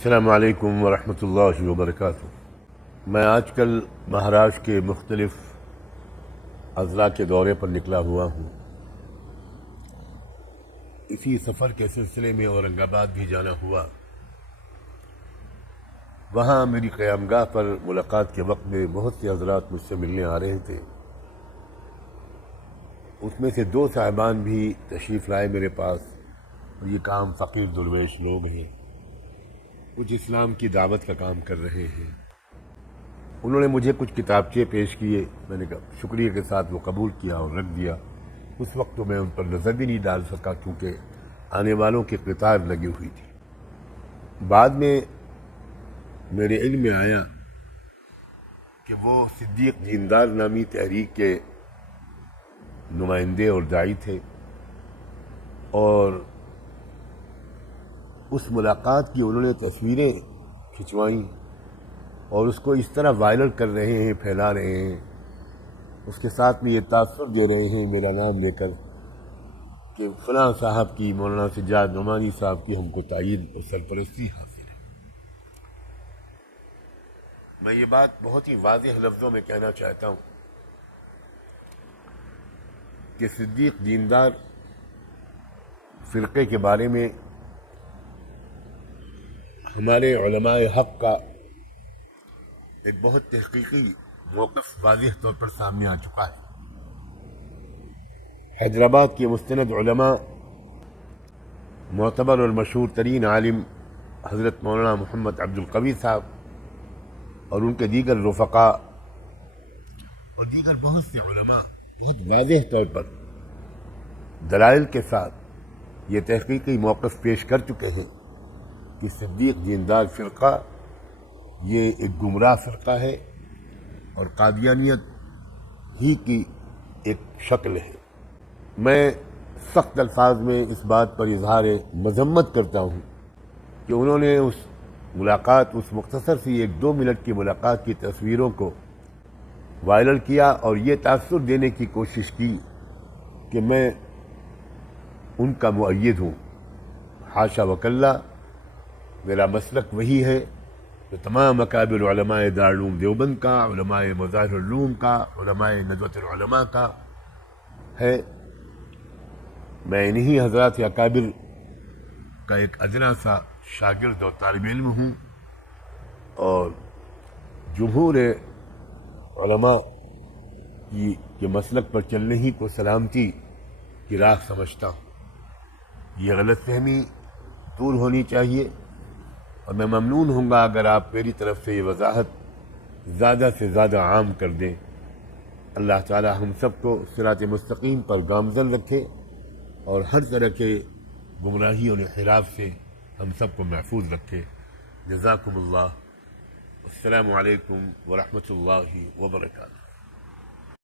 السلام علیکم ورحمۃ اللہ وبرکاتہ۔ میں آج کل مہاراشٹر کے مختلف اضلاع کے دورے پر نکلا ہوا ہوں۔ اسی سفر کے سلسلے میں اورنگ آباد بھی جانا ہوا۔ وہاں میری قیامگاہ پر ملاقات کے وقت میں بہت سے حضرات مجھ سے ملنے آ رہے تھے۔ اس میں سے 2 صاحبان بھی تشریف لائے میرے پاس، اور یہ کام فقیر درویش لوگ ہیں، کچھ اسلام کی دعوت کا کام کر رہے ہیں۔ انہوں نے مجھے کچھ کتابچے پیش کیے، میں نے کہا شکریہ کے ساتھ وہ قبول کیا اور رکھ دیا۔ اس وقت تو میں ان پر نظر بھی نہیں ڈال سکا کیونکہ آنے والوں کی قطار لگی ہوئی تھی۔ بعد میں میرے علم میں آیا کہ وہ صدیق دیندار نامی تحریک کے نمائندے اور داعی تھے، اور اس ملاقات کی انہوں نے تصویریں کھنچوائیں اور اس کو اس طرح وائرل کر رہے ہیں، پھیلا رہے ہیں، اس کے ساتھ میں یہ تاثر دے رہے ہیں میرا نام لے کر کہ فلاں صاحب کی، مولانا سجاد نعمانی صاحب کی ہم کو تائید اور سرپرستی حاصل ہے۔ میں یہ بات بہت ہی واضح لفظوں میں کہنا چاہتا ہوں کہ صدیق دیندار فرقے کے بارے میں ہمارے علماء حق کا ایک بہت تحقیقی موقف واضح طور پر سامنے آ چکا ہے۔ حیدرآباد کے مستند علماء، معتبر اور مشہور ترین عالم حضرت مولانا محمد عبد القوی صاحب اور ان کے دیگر رفقاء اور دیگر بہت سے علماء بہت واضح طور پر دلائل کے ساتھ یہ تحقیقی موقف پیش کر چکے ہیں کہ صدیق دیندار فرقہ یہ ایک گمراہ فرقہ ہے اور قادیانیت ہی کی ایک شکل ہے۔ میں سخت الفاظ میں اس بات پر اظہار مذمت کرتا ہوں کہ انہوں نے اس ملاقات، اس مختصر سی 1-2 منٹ کی ملاقات کی تصویروں کو وائرل کیا اور یہ تاثر دینے کی کوشش کی کہ میں ان کا مؤید ہوں۔ حاشا وکلا، میرا مسلک وہی ہے جو تمام اکابر علماء دارالعلوم دیوبند کا، علماء مظاہر العلوم کا، علماء ندوۃ العلماء کا ہے۔ میں انہی حضرات اکابر کا ایک ادنا سا شاگرد اور طالب علم ہوں، اور جمہور علماء کی مسلک پر چلنے ہی کو سلامتی کی راہ سمجھتا ہوں۔ یہ غلط فہمی دور ہونی چاہیے، اور میں ممنون ہوں گا اگر آپ میری طرف سے یہ وضاحت زیادہ سے زیادہ عام کر دیں۔ اللہ تعالی ہم سب کو صراط مستقیم پر گامزن رکھے اور ہر طرح کے گمراہی اور انحراف سے ہم سب کو محفوظ رکھے۔ جزاکم اللہ۔ السلام علیکم ورحمۃ اللہ وبرکاتہ۔